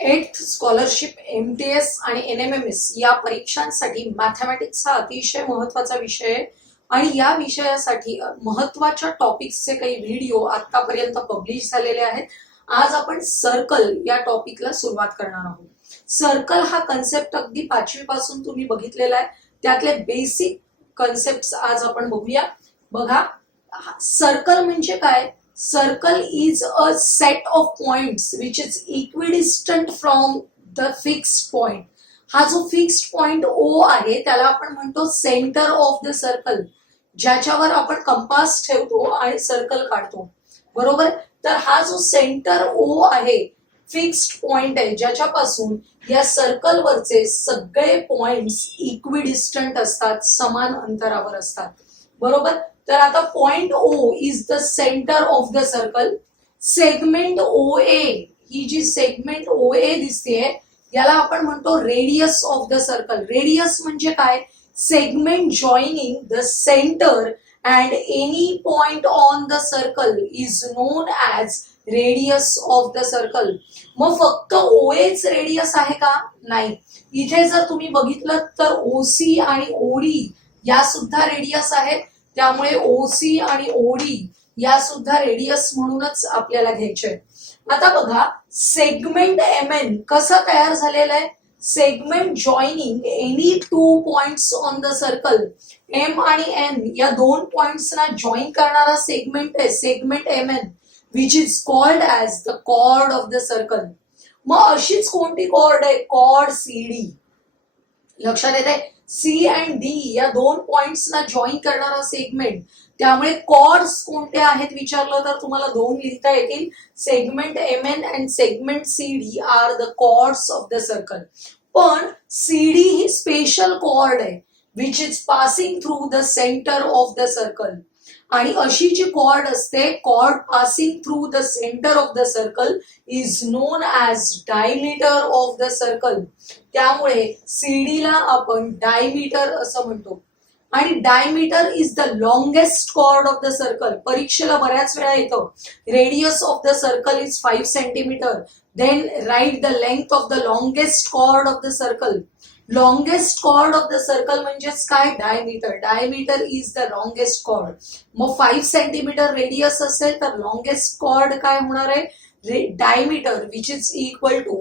8th scholarship MTS आणि NMMS या परीक्षांसाठी मॅथमॅटिक्स हा अतिशय महत्त्वाचा विषय आहे आणि या विषयासाठी महत्त्वाच्या टॉपिक्सचे काही व्हिडिओ आतापर्यंत पब्लिश झालेले आहेत. आज आपण सर्कल या टॉपिकला सुरुवात करणार आहोत. सर्कल हा कन्सेप्ट अगदी 5वी पासून तुम्ही बघितलेला आहे. त्यातले बेसिक कन्सेप्ट आज आपण बघूया. बघा, सर्कल म्हणजे काय? Circle is a set of points which is equidistant from the fixed point. हा जो फिक्स्ड पॉइंट O आहे त्याला आपण म्हणतो सेंटर ऑफ द सर्कल, ज्याच्यावर आपण कंपास ठेवतो आणि सर्कल काढतो, बरोबर. तर हा जो सेंटर O आहे, फिक्स्ड पॉइंट आहे, ज्याच्यापासून या सर्कल वरचे सगळे पॉइंट्स इक्विडिस्टंट असतात, समान अंतरावर असतात, बरोबर. तर आता point O is the centre of the circle. Segment OA, ही जी सेगमेंट OA दिसतेय याला आपण म्हणतो radius of the circle. Radius म्हणजे काय? Segment joining the centre and any point on the circle is known as radius of the circle. मग फक्त OAच रेडियस आहे का? नाही. इथे जर तुम्ही बघितलं तर OC आणि OD या सुद्धा रेडियस आहेत. त्यामुळे OC आणि OD या सुद्धा रेडियस म्हणूनच आपल्याला घ्यायचे. आता बघा, सेगमेंट MN कसा तयार झालेला आहे? Segment joining any two points on the circle. M आणि N या दोन पॉइंट्सना जॉईन करणारा सेगमेंट आहे segment MN, which is called as the chord of the circle. मग अशीच कोणती कॉर्ड आहे? Chord CD. लक्षात येत आहे? C आणि D या दोन पॉइंट्सना जॉईन करणारा सेगमेंट. त्यामुळे कॉर्ड्स कोणते आहेत विचारलं तर तुम्हाला दोन लिहिता येतील. Segment MN and segment CD are the chords of the circle. पण CD ही स्पेशल कॉर्ड आहे which is passing through the centre of the circle. आणि अशी जी कॉर्ड असते, chord passing through the centre of the circle is known as diameter of the circle. त्यामुळे CD ला आपण डायमीटर असं म्हणतो. आणि diameter is the longest chord of the circle. परीक्षेला बऱ्याच वेळा येतं radius of the circle is 5 centimetre, then write the length of the longest chord of the circle. Longest chord of the circle म्हणजेच काय? Diameter. Diameter is the longest chord. मग 5 centimetre radius असेल तर longest cord काय होणार आहे? Diameter which is equal to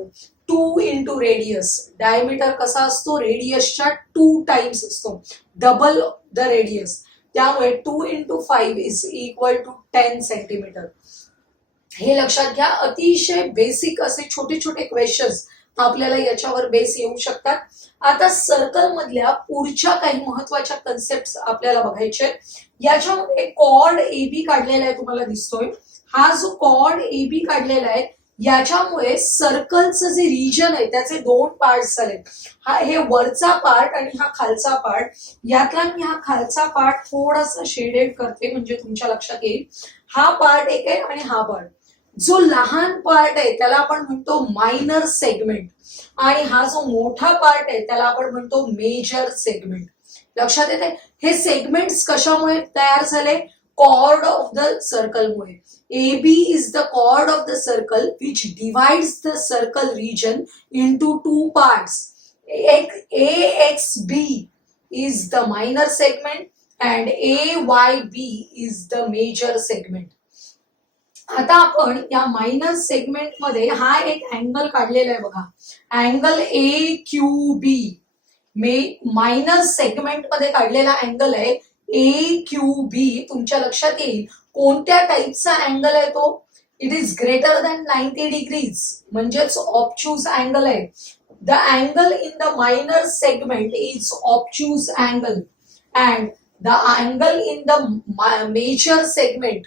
2 into radius. Diameter कसा असतो? रेडियसच्या 2 टाइम्स असतो, डबल द रेडियस. त्यामुळे 2 into 5 is equal to 10 centimetre. हे लक्षात घ्या. अतिशय बेसिक असे छोटे छोटे क्वेश्चन्स आपल्याला याच्यावर बेस येऊ शकतात. आता सर्कल मधल्या पुढच्या काही महत्वाच्या कन्सेप्ट आपल्याला बघायचे. याच्यामध्ये कॉर्ड AB काढलेला आहे, तुम्हाला दिसतोय. हा जो कॉर्ड AB काढलेला आहे याच्यामुळे सर्कलचं जे रिजन आहे त्याचे दोन पार्ट्स झाले. हा हे वरचा पार्ट आणि हा खालचा पार्ट. यातला मी हा खालचा पार्ट थोडासा शेडेड करते म्हणजे तुमच्या लक्षात येईल. हा पार्ट एक आहे आणि हा पार्ट. जो लहान पार्ट आहे त्याला आपण म्हणतो मायनर सेगमेंट आणि हा जो मोठा पार्ट आहे त्याला आपण म्हणतो मेजर सेगमेंट. लक्षात येते? हे सेगमेंट्स कशामुळे तयार झाले? कॉर्ड ऑफ द सर्कलमुळे. AB is the chord of the circle which divides the circle region into two parts. AXB is the minor segment and AYB is the major segment. आता आपण या मायनर सेगमेंट मध्ये हा एक angle काढलेला आहे बघा, अँगल AQB. मायनर सेगमेंट मध्ये काढलेला अँगल आहे AQB. तुमच्या लक्षात येईल कोणत्या टाईपचा अँगल आहे तो? It is greater than 90 degrees, म्हणजेच ऑब्च्यूज अँगल आहे. The angle in the minor segment is obtuse angle and the angle in the major segment,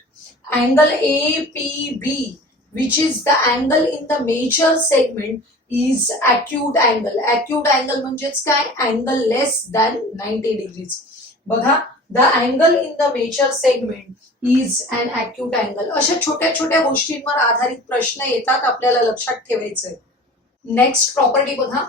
angle APB, which is the angle in the major segment, is acute angle. Acute angle म्हणजेच काय? angle less than 90 degrees. बघा, the angle in the major segment is an acute angle. अशा छोट्या छोट्या गोष्टींवर आधारित प्रश्न येतात, आपल्याला लक्षात ठेवायचंय. नेक्स्ट प्रॉपर्टी बघा.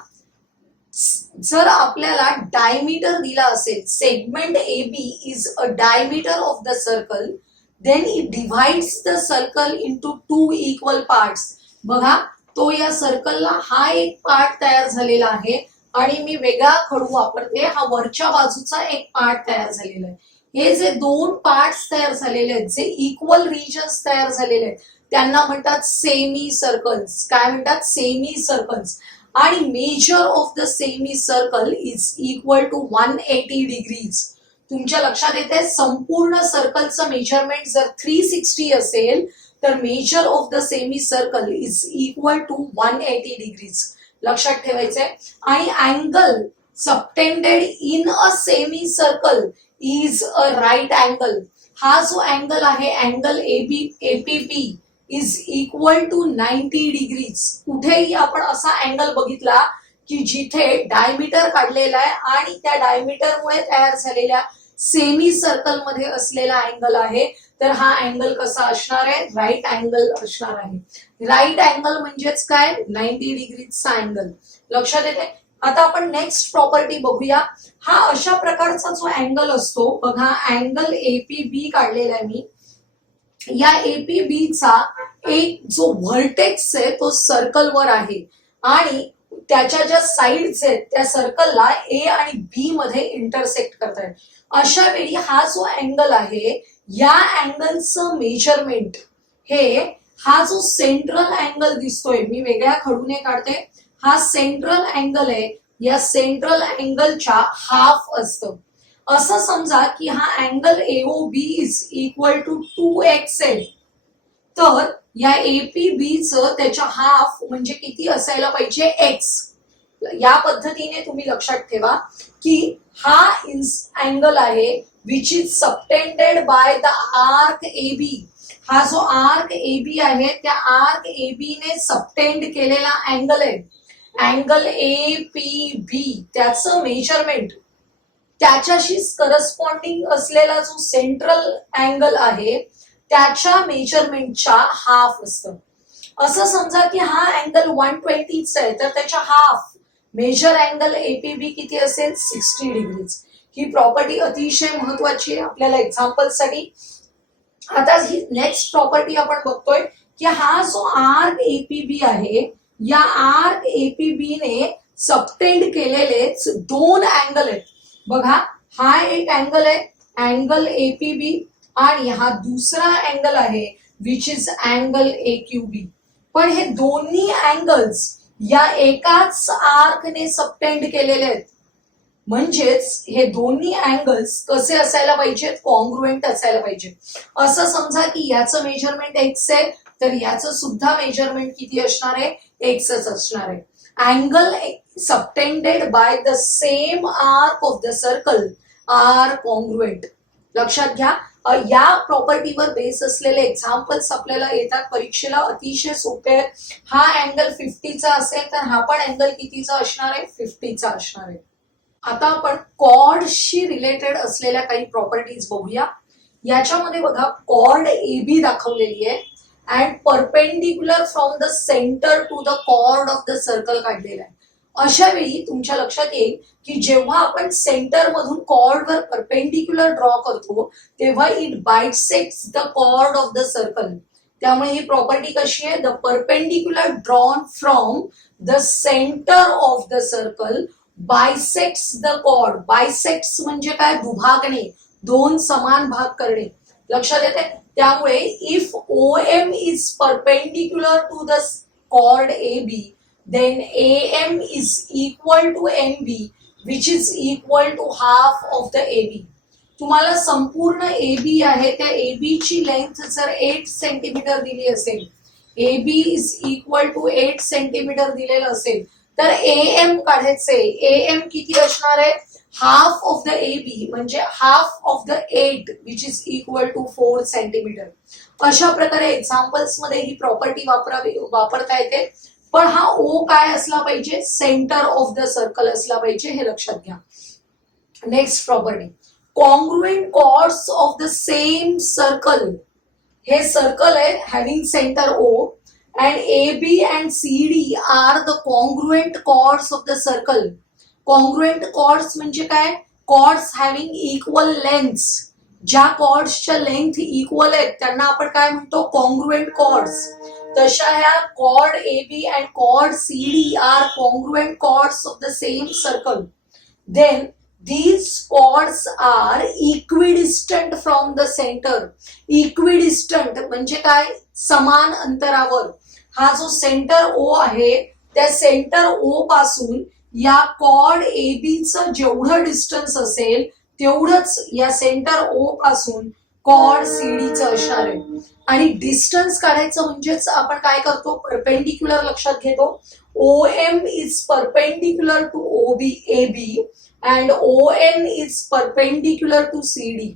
जर आपल्याला डायमीटर दिला असेल, segment AB is a diameter of the circle, then it divides the circle into two equal parts. बघा, तो या सर्कलला हा एक पार्ट तयार झालेला आहे आणि मी वेगळा खडू वापरते, हा वरच्या बाजूचा एक पार्ट तयार झालेला आहे. हे जे दोन पार्ट्स तयार झालेले आहेत, जे इक्वल रिजन्स तयार झालेले आहेत, त्यांना म्हणतात सेमी सर्कल्स. काय म्हणतात? Semi circles. आणि measure of the semi circle is equal to 180 degrees. तुमच्या लक्षात येते संपूर्ण सर्कलचं मेजरमेंट जर 360 असेल तर measure of the semi circle is equal to 180 degrees. लक्षात ठेवायचंय. आणि angle subtended in a semi circle is a right angle. हा जो अँगल आहे angle APB is equal to 90 degrees. कुठेही आपण असा अँगल बघितला की जिथे डायमीटर काढलेला आहे आणि त्या डायमीटरमुळे तयार झालेल्या सेमी सर्कल मध्ये असलेला अँगल आहे, तर हा अँगल कसा असणार आहे? राईट अँगल असणार आहे. राईट अँगल म्हणजेच काय? 90 डिग्रीचा अँगल. लक्षात येते. आता आपण नेक्स्ट प्रॉपर्टी बघूया. हा अशा प्रकारचा जो अँगल असतो बघा, अँगल एपीबी काढलेला आहे मी. या एपीबीचा एक जो व्हर्टेक्स आहे तो सर्कलवर आहे आणि त्याच्या ज्या साइड्स आहेत त्या सर्कलला ए आणि बी मध्ये इंटरसेक्ट करतायत. अशा वेळी हा जो अँगल आहे या अँगलचं मेजरमेंट हे हा जो सेंट्रल अँगल दिसतोय, मी वेगळ्या खडूने काढते, हा सेंट्रल अँगल आहे, या सेंट्रल अँगलच्या हाफ असतं. असं समजा की हा angle AOB is equal to 2XL. तर या एपीबीचं त्याच्या हाफ म्हणजे किती असायला पाहिजे? एक्स. या पद्धतीने तुम्ही लक्षात ठेवा की हा अँगल आहे which is subtended by the arc AB. हा जो आर्क एबी आहे त्या आर्क एबी ने सबटेंड केलेला अँगल आहे. अँगल एपीबी त्याचं मेजरमेंट त्याच्याशी करस्पॉन्डिंग असलेला जो सेंट्रल अँगल आहे त्याच्या मेजरमेंटच्या हाफ असतं. असं समजा की हा अँगल 120 आहे तर त्याच्या हाफ मेजर अँगल एपीबी किती असेल? 60 डिग्रीज. ही प्रॉपर्टी अतिशय महत्वाची आहे आपल्याला एक्झाम्पल साठी. आता ही नेक्स्ट प्रॉपर्टी आपण बघतोय की हा जो आर्क एपीबी आहे या आर्क एपीबी ने सबटेंड केलेलेच दोन अँगल आहेत. बघा, हा एक अँगल आहे अँगल एपीबी आणि हा दुसरा अँगल आहे विच इज अँगल एक्यूबी. पण हे दोन्ही अँगल्स या एकाच आर्कने सबटेंड केलेले आहेत. म्हणजेच हे दोन्ही अँगल्स कसे असायला पाहिजेत? कॉन्ग्रुएंट असायला पाहिजे. असं समजा की याचं मेजरमेंट एक्स आहे तर याचं सुद्धा मेजरमेंट किती असणार आहे? एक्सच असणार आहे. Angle subtended by the same arc of the circle are congruent. लक्षात घ्या. या प्रॉपर्टीवर बेस असलेले एक्झाम्पल्स आपल्याला येतात परीक्षेला, अतिशय सोपे आहेत. हा अँगल 50चा असेल तर हा पण अँगल कितीचा असणार आहे? 50चा असणार आहे. आता आपण कॉर्डशी रिलेटेड असलेल्या काही प्रॉपर्टीज बघूया. याच्यामध्ये बघा, कॉर्ड एबी दाखवलेली आहे and perpendicular from the centre to the chord of the circle काढलेला आहे. अशा वेळी तुमच्या लक्षात येईल की जेव्हा आपण सेंटर मधून कॉर्ड वर परपेंडिक्युलर ड्रॉ करतो तेव्हा it bisects the chord of the circle. त्यामुळे ही प्रॉपर्टी कशी आहे? The perpendicular drawn from the centre of the circle bisects the chord. Bisects म्हणजे काय? दुभागणे, दोन समान भाग करणे. लक्षात येते. त्यामुळे if OM is perpendicular to the chord AB then AM is equal to MB which is equal to half of the AB. तुम्हाला संपूर्ण AB आहे त्या AB ची लेंथ जर 8 सेंटीमीटर दिली असेल, AB is equal to 8 centimetre दिलेलं असेल तर AM काढायचे. AM किती असणार आहे? हाफ ऑफ द AB म्हणजे half of the 8 which is equal to 4 centimetre. अशा प्रकारे एक्झाम्पल्स मध्ये ही प्रॉपर्टी वापरता येते. पण हा O काय असला पाहिजे? सेंटर ऑफ द सर्कल असला पाहिजे, हे लक्षात घ्या. Next property, congruent chords of the same circle. हे सर्कल आहे having centre O and AB and CD are the congruent chords of the circle. Congruent chords म्हणजे काय? Chords having equal lengths. ज्या कॉर्ड्सच्या लेंथ इक्वल आहेत त्यांना आपण काय म्हणतो? Congruent chords. तशा ह्या chord AB and chord CD are congruent chords of the same circle. Then these chords are equidistant from the center. Equidistant म्हणजे काय? समान अंतरावर. हा जो सेंटर O आहे त्या सेंटर O पासून या कॉर्ड AB चं जेवढं डिस्टन्स असेल तेवढंच या सेंटर O पासून कॉर्ड CD चं असणार आहे. आणि डिस्टन्स काढायचं म्हणजेच आपण काय करतो? परपेंडिक्युलर लक्षात घेतो. OM is perpendicular to AB and ON is perpendicular to CD.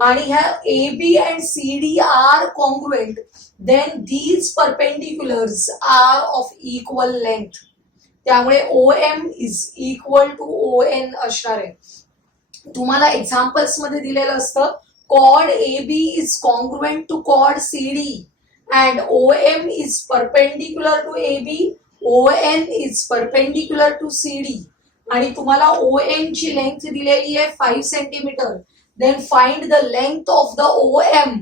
आणि ह्या AB and CD are congruent, then these perpendiculars are of equal length. त्यामुळे OM is equal to ON असणार आहे. तुम्हाला एक्झाम्पल्स मध्ये दिलेलं असतं chord AB is congruent to chord CD and OM is perpendicular to AB, ON is perpendicular to CD. आणि तुम्हाला ON ची लेंथ दिलेली आहे 5 centimetre. Then find the length of the OM.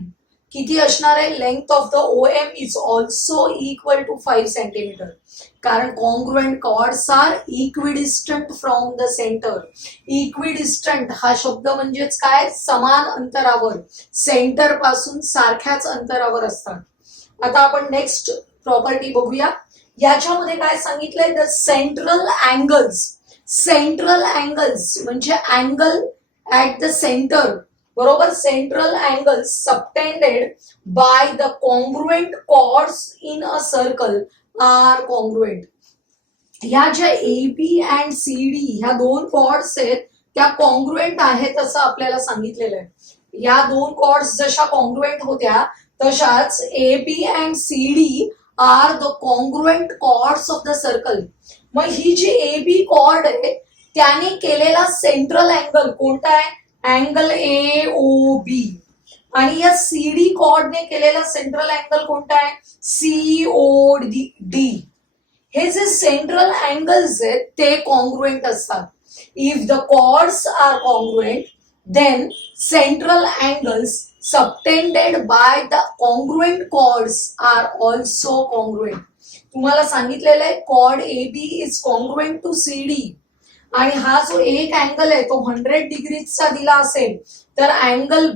किती असणार आहे? Length of the OM is also equal to 5 centimetre. कारण congruent chords are equidistant from the centre. Equidistant हा शब्द म्हणजेच काय? समान अंतरावर, सेंटर पासून सारख्याच अंतरावर असतात. आता आपण नेक्स्ट प्रॉपर्टी बघूया. याच्यामध्ये काय सांगितलंय? The central angles. Central angles म्हणजे अँगल ऍट द सेंटर, बरोबर. Central angles subtended by the congruent chords in a circle are congruent. ह्या ज्या AB अँड CD ह्या दोन कॉर्ड्स आहेत त्या कॉन्ग्रुएंट आहेत असं आपल्याला सांगितलेलं आहे. या दोन कॉर्ड्स जशा कॉन्ग्रुएंट होत्या तशाच AB and CD are the congruent chords of the circle. मग ही जी AB कॉर्ड आहे त्याने केलेला सेंट्रल अँगल कोणता आहे? Angle AOB. आणि या CD कॉर्डने केलेला सेंट्रल अँगल कोणता आहे? COD. हे जे सेंट्रल अँगल्स आहेत ते कॉन्ग्रुएंट असतात. If the chords are congruent then central angles subtended by the congruent chords are also congruent. तुम्हाला सांगितलेलं आहे chord AB is congruent to CD. आणि हा जो एक अँगल आहे तो 100 डिग्रीचा दिला असेल तर अँगल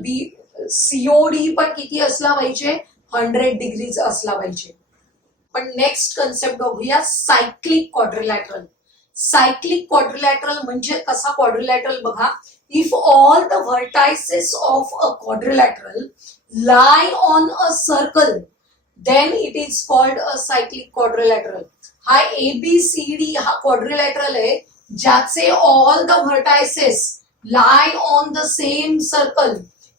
COD पण किती असला पाहिजे? 100 डिग्रीज असला पाहिजे. पण नेक्स्ट कन्सेप्ट बघूया, सायक्लिक क्वाड्रिलॅटरल. सायक्लिक क्वाड्रिलॅटरल म्हणजे कसा क्वाड्रिलॅटरल बघा. If all the vertices of a quadrilateral lie on a circle then it is called a cyclic quadrilateral. हा ABCD हा क्वाड्रिलॅटरल आहे ज्याचे all the vertices lie on the same circle.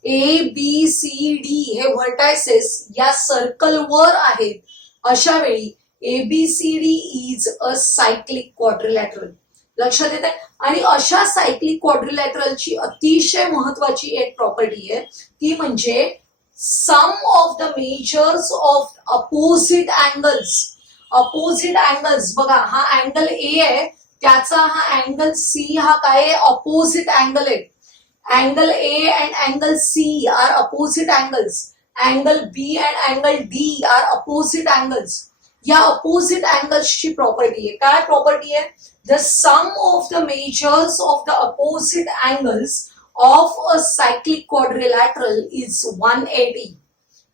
ABCD हे vertices या circle वर आहेत. अशा वेळी ABCD is a cyclic quadrilateral. लक्षात येत आहे? आणि अशा सायक्लिक क्वाड्रिलॅटरलची अतिशय महत्वाची एक प्रॉपर्टी आहे ती म्हणजे sum of the measures of opposite angles. Opposite angles बघा, हा अँगल A आहे त्याचा हा अँगल C हा काय आहे? अपोजिट अँगल आहे. Angle A and angle C are opposite angles. Angle B and angle D are opposite angles. या अपोजिट अँगल्सची प्रॉपर्टी आहे. काय प्रॉपर्टी आहे? The sum of the measures of the opposite angles of a cyclic quadrilateral is 180.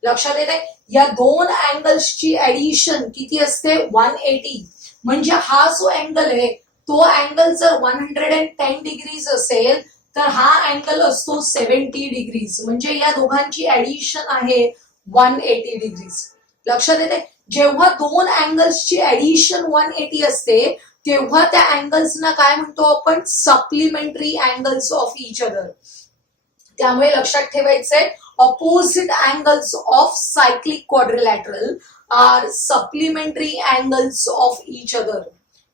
लक्षात येते? या दोन अँगल्सची addition किती असते? 180. म्हणजे हा जो अँगल आहे तो अँगल जर 110 डिग्रीज असेल तर हा अँगल असतो 70 डिग्रीज. म्हणजे या दोघांची ऍडिशन आहे 180 डिग्रीज. लक्षात येते? जेव्हा दोन अँगल्सची ऍडिशन 180 असते तेव्हा त्या अँगल्सना काय म्हणतो आपण? Supplementary angles of each other. त्यामुळे लक्षात ठेवायचंय opposite angles of cyclic quadrilateral are supplementary angles of each other.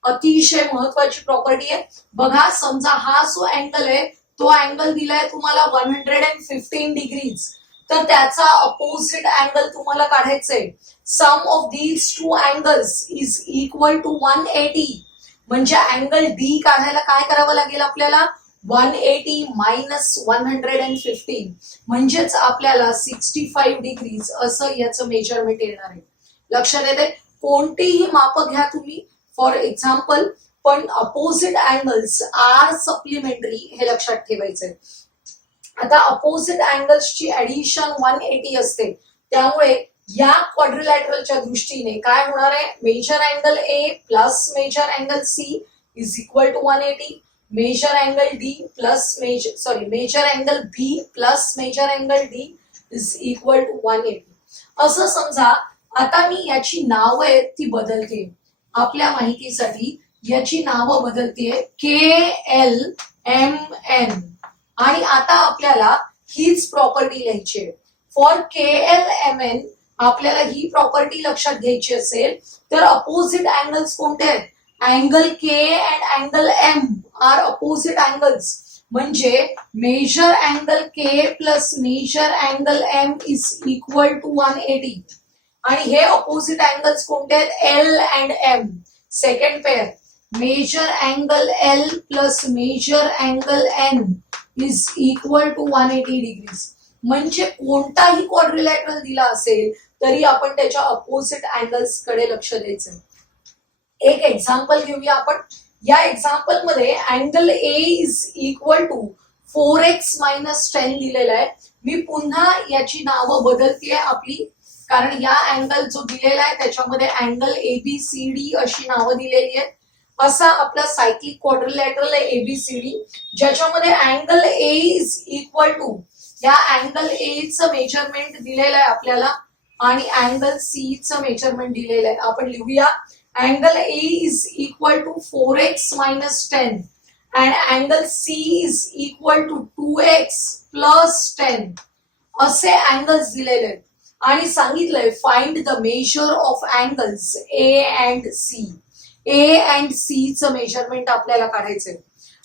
अतिशय महत्वाची प्रॉपर्टी आहे. बघा, समजा हा जो अँगल आहे तो अँगल दिलाय तुम्हाला 115 डिग्रीज तर त्याचा अपोजिट अँगल तुम्हाला काढायचंय. Sum of these two angles is equal to 180. म्हणजे अँगल D काढायला काय करावं लागेल आपल्याला? 180 मायनस 115 म्हणजेच आपल्याला 65 डिग्रीज असं याचं मेजरमेंट येणार आहे. लक्षात येते? कोणतीही माप घ्या तुम्ही, फॉर एक्झाम्पल, पण अपोजिट अँगल्स आर सप्लिमेंटरी हे लक्षात ठेवायचंय. आता अपोजिट अँगल्सची ऍडिशन 180 असते, त्यामुळे या क्वाड्रिलॅटरलच्या दृष्टीने काय होणार आहे? Measure angle A plus measure angle C is equal to 180. Measure angle D plus measure angle B plus measure angle D is equal to 180. असं समजा. आता मी याची नावं आहेत ती बदलते आपल्या माहितीसाठी. याची नावं बदलते KLMN, आणि आता आपल्याला हीच प्रॉपर्टी लिहायची आहे. फॉर KLMN आपल्याला ही प्रॉपर्टी लक्षात घ्यायची असेल तर अपोजिट अँगल्स कोणते आहेत? Angle K and angle M are opposite angles. म्हणजे measure angle K plus measure angle M is equal to 180. आणि हे अपोजिट अँगल्स कोणते आहेत? L and M. Second pair, measure angle L plus measure angle N is equal to 180 degrees. म्हणजे कोणताही quadrilateral दिला असेल तरी आपण त्याच्या अपोजिट अँगल्स कडे लक्ष द्यायचं. एक एक्झाम्पल घेऊया आपण. या एक्झाम्पल मध्ये angle A is equal to 4x minus 10 दिलेला आहे. मी पुन्हा याची नावं बदलतीये आपली, कारण या अँगल जो दिलेला आहे त्याच्यामध्ये अँगल ABCD अशी नावं दिलेली आहेत. असा आपला सायक्लिक क्वाड्रिलॅटरल आहे ABCD, ज्याच्यामध्ये angle A is equal to, या अँगल A चं मेजरमेंट दिलेलं आहे आपल्याला आणि अँगल C चं मेजरमेंट दिलेलं आहे. आपण लिहूया. Angle A is equal to 4x minus 10 and angle C is equal to 2x plus 10 असे अँगल्स दिलेले आहेत. आणि सांगितलंय find the measure of angles A and C. A and C चं मेजरमेंट आपल्याला काढायचंय.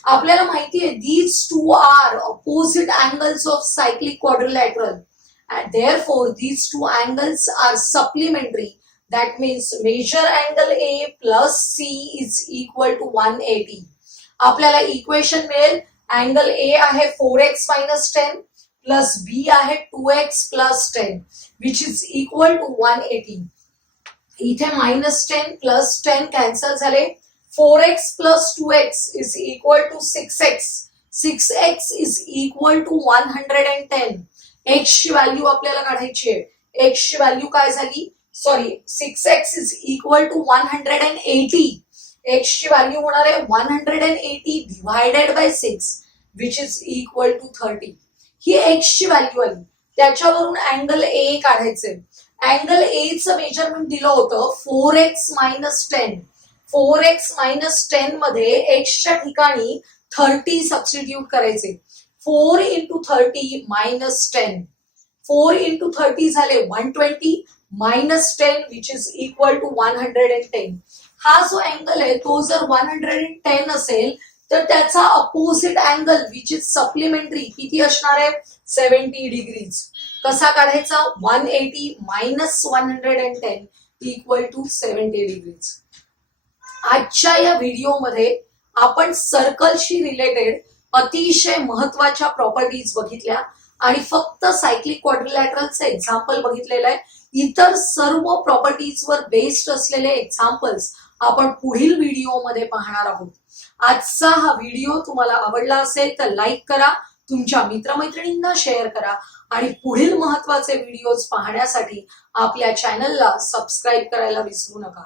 आपल्याला माहिती आहे these two are opposite angles of cyclic quadrilateral and therefore these two angles are supplementary. That means measure angle A plus C is equal to 180. आपल्याला equation मिळेल. Angle A आहे 4x minus 10 plus B आहे 2x plus 10 which is equal to 180. इथे minus 10 plus 10 cancel झाले. 4x plus 2x is equal to 6x. 6x is equal to 110. x ची value आपल्याला काढायची आहे. x ची व्हॅल्यू काय झाली? 6x is equal to 180. x ची व्हॅल्यू होणार आहे 180 divided by 6 which is equal to 30. ही x ची व्हॅल्यू आली. त्याच्यावरून अँगल A काढायचे. अँगल A चं मेजरमेंट दिलं होतं 4x मायनस 10. 4x मायनस 10 मध्ये x च्या ठिकाणी 30 सबस्टिट्यूट करायचे. 4 इंटू 30 मायनस 10. 4 इंटू 30 झाले 120 minus 10 which is equal to 110. हा जो अँगल आहे तो जर 110 असेल तर त्याचा opposite angle which is supplementary किती असणार आहे? 70 डिग्रीज. कसा काढायचा? 180 मायनस 110 इक्वल टू 70 डिग्रीज. आजच्या या व्हिडिओमध्ये आपण सर्कलशी रिलेटेड अतिशय महत्वाच्या प्रॉपर्टीज बघितल्या आणि फक्त सायक्लिक क्वाड्रिलॅटरलचं एक्झाम्पल बघितलेलं आहे. इतर सर्व प्रॉपर्टीजवर बेस्ड असलेले एक्झाम्पल्स आपण पुढील व्हिडिओमध्ये पाहणार आहोत. आजचा हा व्हिडिओ तुम्हाला आवडला असेल तर लाईक करा, तुमच्या मित्रमैत्रिणींना शेअर करा आणि पुढील महत्वाचे व्हिडिओज पाहण्यासाठी आपल्या चॅनलला सबस्क्राईब करायला विसरू नका.